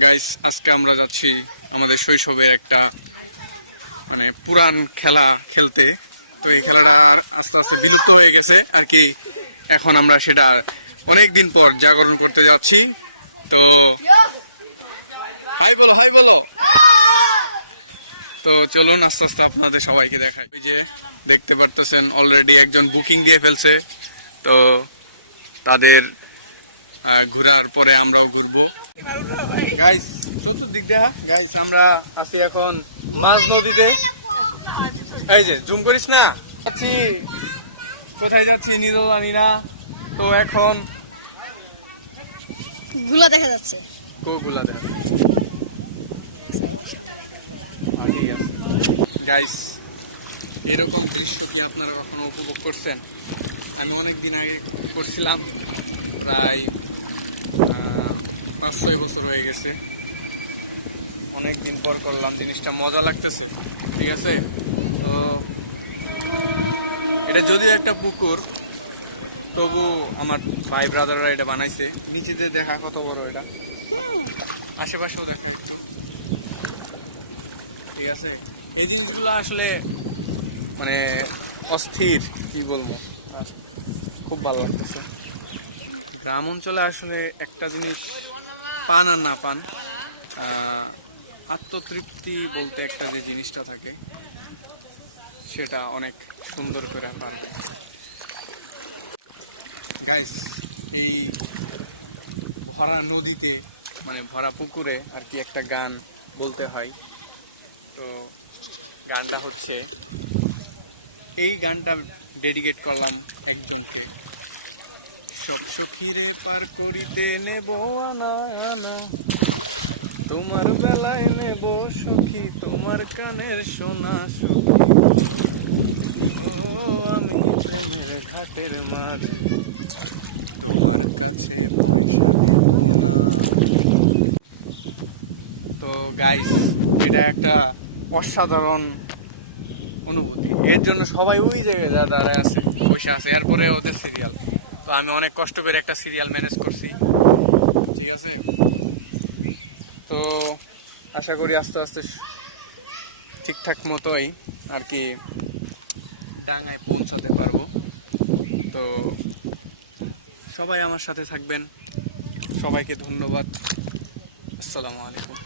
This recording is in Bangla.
গাইস, আজকে আমরা যাচ্ছি আমাদের শৈশবের একটা মানে পুরান খেলা খেলতে। তো এই খেলাটা আস্তে আস্তে বিলুপ্ত হয়ে গেছে আর কি। এখন আমরা সেটা অনেক দিন পর জাগরণ করতে যাচ্ছি। তো হাই বলো, হাই বলো। তো চলুন আস্তে আস্তে আপনাদের সবাইকে দেখাই। ওই যে দেখতে পারতেছেন অলরেডি একজন বুকিং দিয়ে ফেলছে। তো তাদের ঘোরার পরে আমরাও ঘুরবো। গাইস, চতুর্দিক দেখা গাইস, আমরা আছি এখন মাঝ নদীতে। এই যে জুম করিস না, আছি কোথায় যাচ্ছি নিজেও জানি না। তো এখন গুলা দেখা যাচ্ছে। কোগুলা দেখা আগেই আছে। গাইস, এরকম দৃশ্য কি আপনারা কখনো উপভোগ করছেন? আমি অনেকদিন আগে করছিলাম, প্রায় 5-6 বছর হয়ে গেছে। অনেকদিন পর করলাম, জিনিসটা মজা লাগতেছে। ঠিক আছে, তো এটা যদিও একটা পুকুর, তবু আমার ভাই ব্রাদাররা এটা বানাইছে। নিচেতে দেখা কত বড় এটা, আশেপাশেও দেখতে একটু। ঠিক আছে, এই জিনিসগুলো আসলে মানে অস্থির, কি বলবো, আর খুব ভালো লাগতেছে। গ্রাম অঞ্চলে আসলে একটা জিনিস পান আর না পান, আত্মতৃপ্তি বলতে একটা যে জিনিসটা থাকে, সেটা অনেক সুন্দর করে পারবে। গাইস, এই ভরা নদীতে মানে ভরা পুকুরে আর কি একটা গান বলতে হয়। তো গানটা হচ্ছে, এই গানটা ডেডিকেট করলাম একজনকে। সব সখীরে পার করিতে নেব আনা আনা, তোমার বেলায় নেব সখী তোমার কানের সোনা সখী। ও আমি প্রেমের ঘাটের মাঝে তোমার কাছে। তো গাইস, এটা একটা অসাধারণ অনুভূতি। এর জন্য সবাই ওই জায়গায় যা দাঁড়ায় আছে, বসে আছে। এরপরে ওদের সিরিয়াল। তো আমি অনেক কষ্ট করে একটা সিরিয়াল ম্যানেজ করছি। ঠিক আছে, তো আশা করি আস্তে আস্তে ঠিকঠাক মতোই আর কি ডাঙায় পৌঁছাতে পারবো। তো সবাই আমার সাথে থাকবেন। সবাইকে ধন্যবাদ। আসসালামু আলাইকুম।